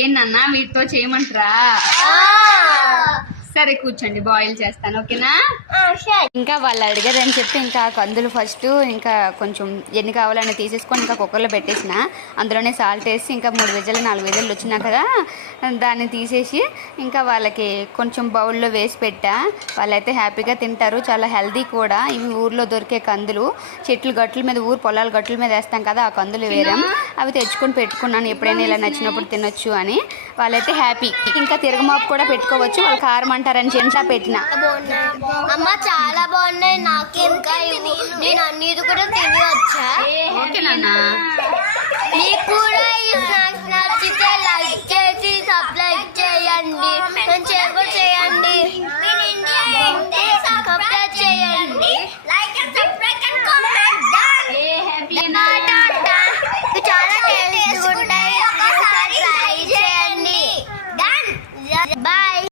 ఏంటన్నా వీటితో చేయమంటారా? సరే కూర్చోండి, బాయిల్ చేస్తాను, ఓకేనా? ఇంకా వాళ్ళు అడిగారని చెప్పి ఇంకా కందులు ఫస్ట్ ఇంకా కొంచెం ఎన్ని కావాలని తీసేసుకొని ఇంకా కుక్కర్లో పెట్టేసిన, అందులోనే సాల్ట్ వేసి ఇంకా 3 విజిల్ 4 విజిల్లు వచ్చినా కదా దాన్ని తీసేసి ఇంకా వాళ్ళకి కొంచెం బౌల్లో వేసి పెట్టా. వాళ్ళైతే హ్యాపీగా తింటారు, చాలా హెల్దీ కూడా. ఇవి ఊర్లో దొరికే కందులు, చెట్లు గట్ల మీద, ఊరు పొలాల గట్ల మీద వేస్తాం కదా ఆ కందులు వేరే, అవి తెచ్చుకొని పెట్టుకున్నాను, ఎప్పుడైనా ఇలా నచ్చినప్పుడు తినొచ్చు అని. వాళ్ళైతే హ్యాపీ. ఇంకా తిరగమాపు కూడా పెట్టుకోవచ్చు, వాళ్ళు కారం అంటారని చెంచా పెట్టిన. అమ్మ చాలా బాగున్నాయి, నాకు ఇంకా నేను అన్నిది కూడా తినవచ్చా? ఓకేనా? మీకు కూడా ఈ స్నాక్స్ నచ్చితే